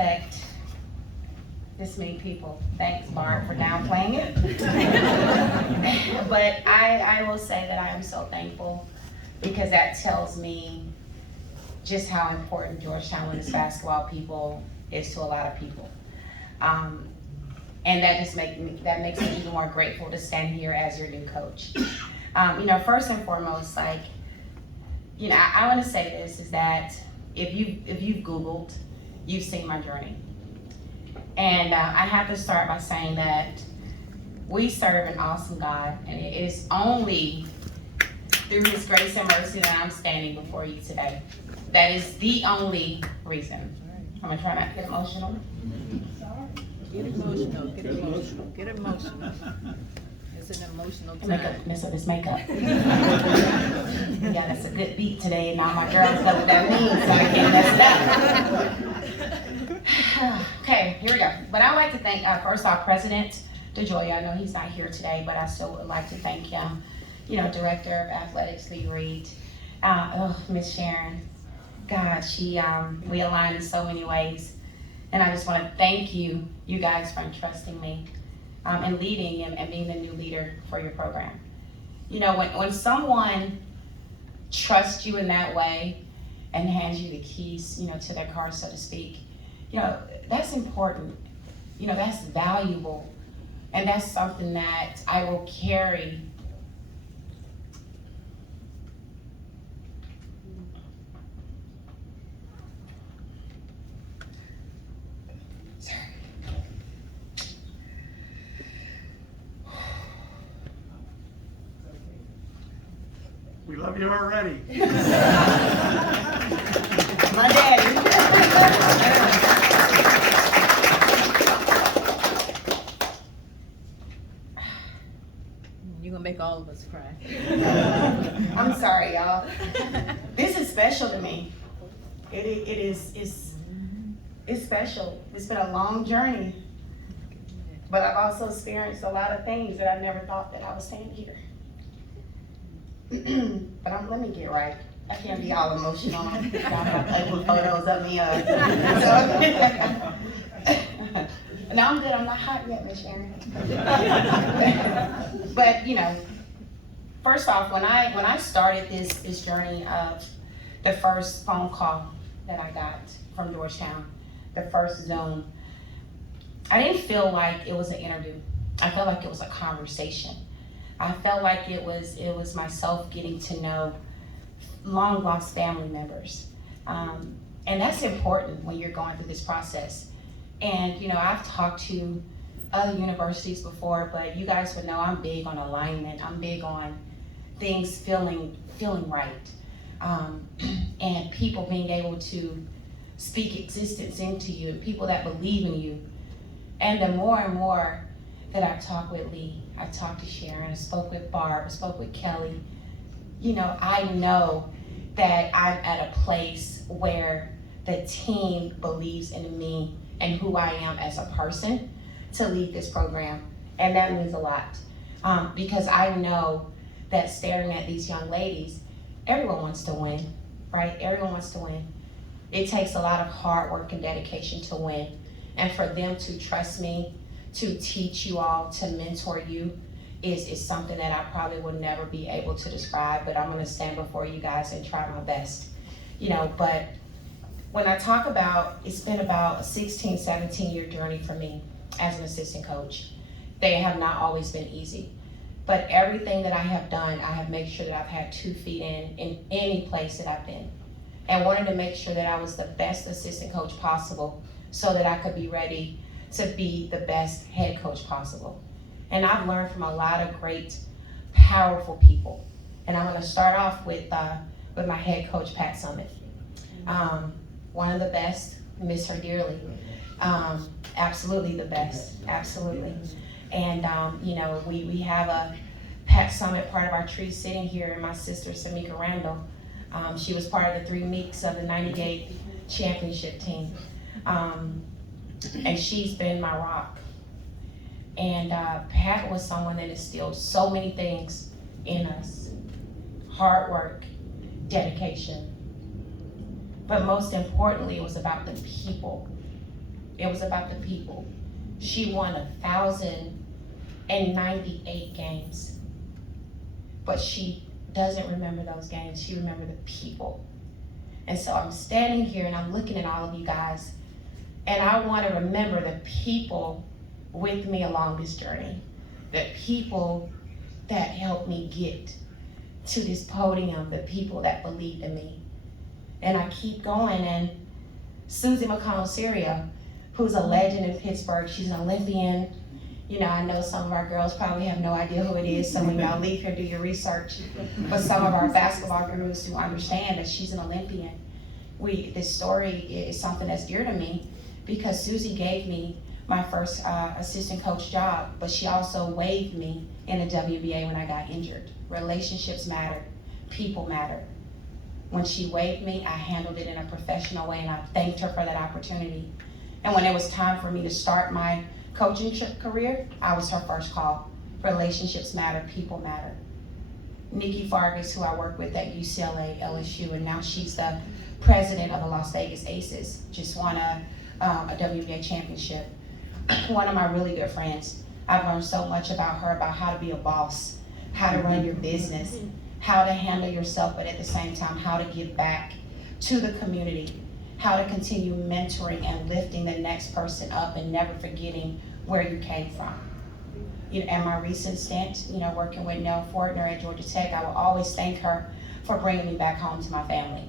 affect this many people. Thanks, Bart, for downplaying it. But I will say that I am so thankful, because that tells me just how important Georgetown Women's basketball people is to a lot of people. And that just makes me even more grateful to stand here as your new coach. First and foremost, I want to say this, is that if you've Googled, you've seen my journey. And I have to start by saying that we serve an awesome God, and it is only through His grace and mercy that I'm standing before you today. That is the only reason. I'm gonna try not to get emotional. Get emotional. It's an emotional time. Mess up this makeup. Yeah, that's a good beat today. Now my girls know what that means, so I can't mess it up. Okay, here we go. But I'd like to thank, first off, President DeJoya. I know he's not here today, but I still would like to thank him. Director of Athletics, Lee Reed. Miss Sharon. God, we align in so many ways. And I just want to thank you guys, for entrusting me and leading and being the new leader for your program. When someone trusts you in that way and hands you the keys, to their car, so to speak, that's important. That's valuable. And that's something that I will carry. We love you already. My daddy. You're gonna make all of us cry. I'm sorry, y'all. This is special to me. It's special. It's been a long journey. But I've also experienced a lot of things that I never thought that I was saying here. But let me get right. I can't be all emotional. Y'all have ugly photos of me. No, I'm good. I'm not hot yet, Miss Sharon. But first off, when I started this journey of the first phone call that I got from Georgetown, the first Zoom, I didn't feel like it was an interview. I felt like it was a conversation. I felt like it was myself getting to know long lost family members. And that's important when you're going through this process. And I've talked to other universities before, but you guys would know I'm big on alignment. I'm big on things feeling right. And people being able to speak existence into you, and people that believe in you. And the more and more that I've talked with Lee, I talked to Sharon, I spoke with Barb, I spoke with Kelly, I know that I'm at a place where the team believes in me and who I am as a person to lead this program. And that means a lot. Because I know that staring at these young ladies, everyone wants to win, right? Everyone wants to win. It takes a lot of hard work and dedication to win. And for them to trust me, to teach you all, to mentor you, is something that I probably will never be able to describe, but I'm gonna stand before you guys and try my best. But when I talk about, it's been about a 16, 17-year journey for me as an assistant coach. They have not always been easy, but everything that I have done, I have made sure that I've had 2 feet in any place that I've been, and wanted to make sure that I was the best assistant coach possible so that I could be ready to be the best head coach possible. And I've learned from a lot of great, powerful people. And I'm gonna start off with my head coach, Pat Summitt. One of the best, miss her dearly. Absolutely the best, absolutely. And we have a Pat Summitt, part of our tree sitting here, and my sister, Samika Randall. She was part of the 3 Meeks of the 98 championship team. And she's been my rock. And Pat was someone that instilled so many things in us. Hard work, dedication. But most importantly, it was about the people. It was about the people. She won 1,098 games, but she doesn't remember those games. She remembered the people. And so I'm standing here and I'm looking at all of you guys, and I want to remember the people with me along this journey, the people that helped me get to this podium, the people that believed in me. And I keep going, and Susie McConnell-Syria, who's a legend in Pittsburgh, she's an Olympian. You know, I know some of our girls probably have no idea who it is, so when y'all leave here, do your research. But some of our basketball gurus do understand that she's an Olympian. This story is something that's dear to me because Susie gave me my first assistant coach job, but she also waived me in the WNBA when I got injured. Relationships matter, people matter. When she waived me, I handled it in a professional way, and I thanked her for that opportunity. And when it was time for me to start my coaching career, I was her first call. Relationships matter, people matter. Nikki Fargas, who I work with at UCLA, LSU, and now she's the president of the Las Vegas Aces, just won a WNBA championship. One of my really good friends. I've learned so much about her, about how to be a boss, how to run your business, how to handle yourself, but at the same time, how to give back to the community, how to continue mentoring and lifting the next person up and never forgetting where you came from. You know, and my recent stint, working with Nell Fortner at Georgia Tech, I will always thank her for bringing me back home to my family.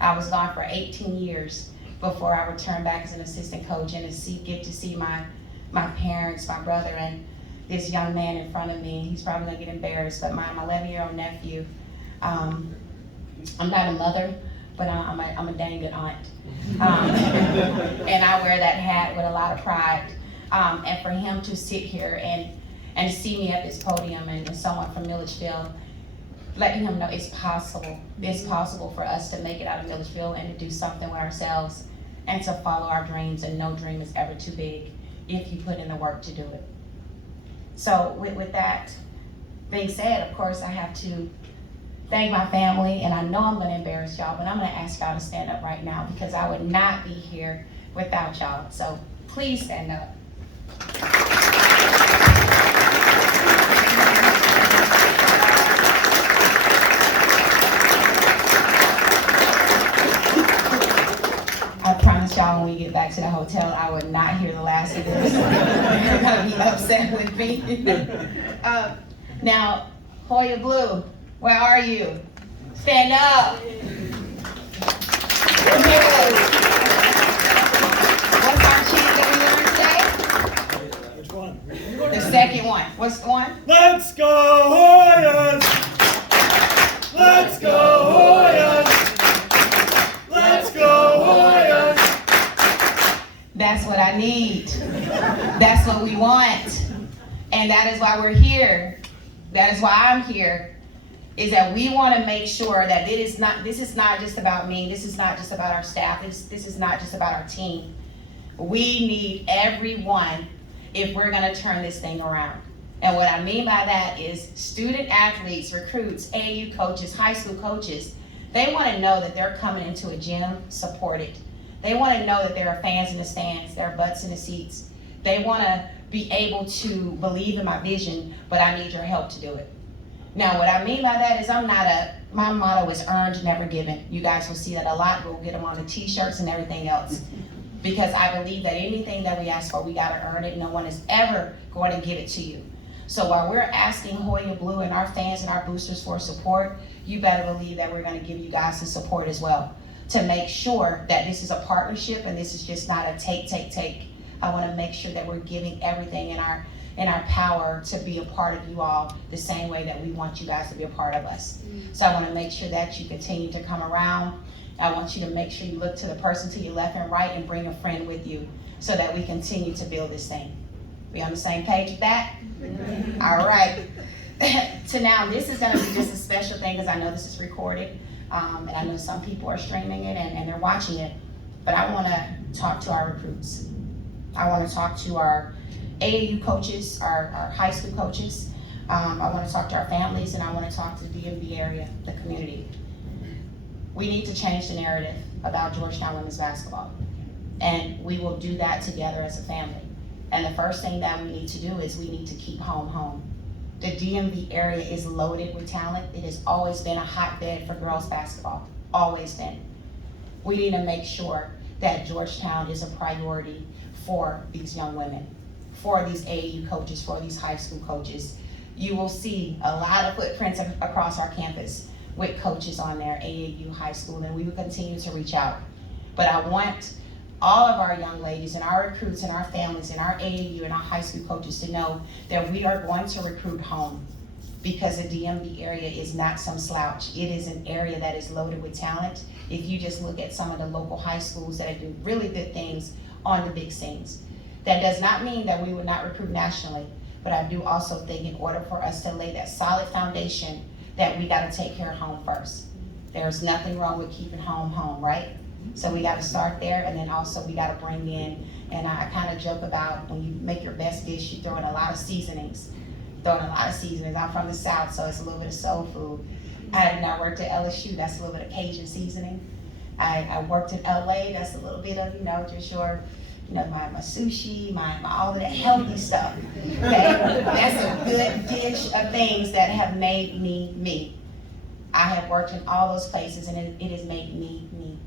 I was gone for 18 years before I returned back as an assistant coach and get to see my parents, my brother, and this young man in front of me. He's probably gonna get embarrassed, but my 11-year-old nephew. I'm not a mother, but I'm a dang good aunt. And I wear that hat with a lot of pride. And for him to sit here and see me at this podium and someone from Milledgeville, letting him know it's possible. It's possible for us to make it out of Milledgeville and to do something with ourselves and to follow our dreams, and no dream is ever too big if you put in the work to do it. So with that being said, of course, I have to thank my family, and I know I'm gonna embarrass y'all, but I'm gonna ask y'all to stand up right now because I would not be here without y'all. So please stand up. I promise y'all when we get back to the hotel, I would not hear the last of this. You're gonna be upset with me. Now, Hoya Blue, where are you? Stand up. What's our chant that we learned today? Which one? The second one. What's the one? Let's go Hoyas! Let's go Hoyas! Let's go Hoyas! That's what I need. That's what we want. And that is why we're here. That is why I'm here. Is that we want to make sure that this is not just about me. This is not just about our staff. This is not just about our team. We need everyone if we're going to turn this thing around. And what I mean by that is student athletes, recruits, AAU coaches, high school coaches, they want to know that they're coming into a gym supported. They want to know that there are fans in the stands, there are butts in the seats. They want to be able to believe in my vision, but I need your help to do it. Now, what I mean by that is my motto is earned, never given. You guys will see that a lot. We'll get them on the t-shirts and everything else. Because I believe that anything that we ask for, we gotta earn it. No one is ever going to give it to you. So while we're asking Hoya Blue and our fans and our boosters for support, you better believe that we're gonna give you guys the support as well to make sure that this is a partnership and this is just not a take. I wanna make sure that we're giving everything in our power to be a part of you all the same way that we want you guys to be a part of us. So I wanna make sure that you continue to come around. I want you to make sure you look to the person to your left and right and bring a friend with you so that we continue to build this thing. We on the same page with that? All right. So now this is gonna be just a special thing because I know this is recorded. And I know some people are streaming it and they're watching it. But I wanna talk to our recruits. I wanna talk to our AAU coaches, our high school coaches. I wanna talk to our families, and I wanna talk to the DMV area, the community. We need to change the narrative about Georgetown women's basketball. And we will do that together as a family. And the first thing that we need to do is we need to keep home home. The DMV area is loaded with talent. It has always been a hotbed for girls basketball, always been. We need to make sure that Georgetown is a priority for these young women, for these AAU coaches, for these high school coaches. You will see a lot of footprints across our campus with coaches on there, AAU, high school, and we will continue to reach out. But I want all of our young ladies and our recruits and our families and our AAU and our high school coaches to know that we are going to recruit home, because the DMV area is not some slouch. It is an area that is loaded with talent. If you just look at some of the local high schools that do really good things on the big scenes. That does not mean that we would not recruit nationally, but I do also think in order for us to lay that solid foundation, that we gotta take care of home first. There's nothing wrong with keeping home home, right? So we gotta start there, and then also we gotta bring in, and I kind of joke about when you make your best dish, you throw in a lot of seasonings. I'm from the South, so it's a little bit of soul food. I worked at LSU, that's a little bit of Cajun seasoning. I worked in LA, that's a little bit of, just your, my sushi, my all of that healthy stuff, okay? That's a good dish of things that have made me me. I have worked in all those places, and it has made me me.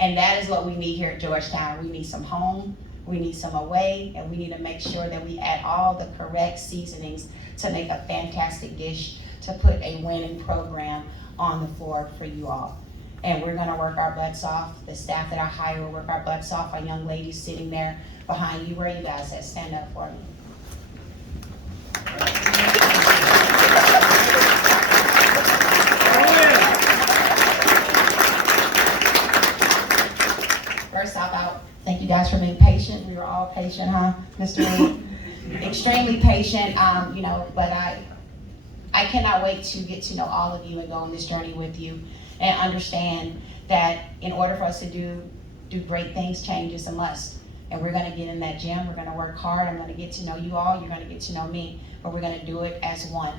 And that is what we need here at Georgetown. We need some home, we need some away, and we need to make sure that we add all the correct seasonings to make a fantastic dish, to put a winning program on the floor for you all. And we're gonna work our butts off. The staff that I hire will work our butts off. Our young ladies sitting there behind you, where are you guys at? Stand up for me. First off, thank you guys for being patient. We were all patient, huh, Mr. Lee? Extremely patient, but I cannot wait to get to know all of you and go on this journey with you, and understand that in order for us to do great things, change is a must. And we're gonna get in that gym, we're gonna work hard, I'm gonna get to know you all, you're gonna get to know me, but we're gonna do it as one.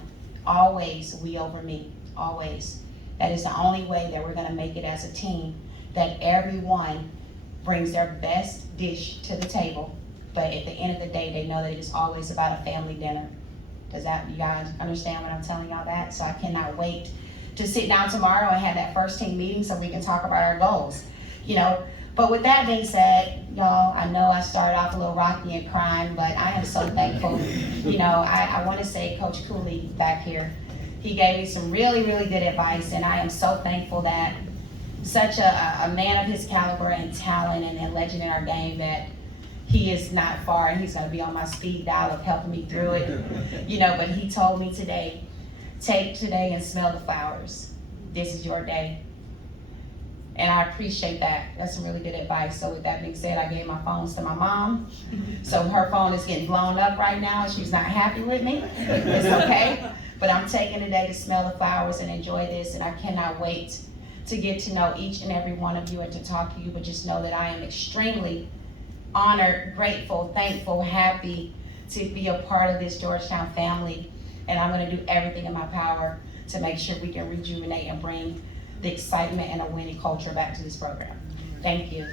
Always we over me, always. That is the only way that we're gonna make it as a team, that everyone brings their best dish to the table, but at the end of the day, they know that it is always about a family dinner. Does that, you guys understand what I'm telling y'all that? So I cannot wait to sit down tomorrow and have that first team meeting so we can talk about our goals, But with that being said, y'all, I know I started off a little rocky and crying, but I am so thankful. I want to say Coach Cooley back here, he gave me some really, really good advice, and I am so thankful that such a man of his caliber and talent and legend in our game, that he is not far, and he's going to be on my speed dial of helping me through it. But he told me today, take today and smell the flowers. This is your day. And I appreciate that. That's some really good advice. So with that being said, I gave my phones to my mom. So her phone is getting blown up right now. She's not happy with me. It's okay. But I'm taking today to smell the flowers and enjoy this. And I cannot wait to get to know each and every one of you and to talk to you. But just know that I am extremely honored, grateful, thankful, happy to be a part of this Georgetown family. And I'm going to do everything in my power to make sure we can rejuvenate and bring the excitement and a winning culture back to this program. Thank you.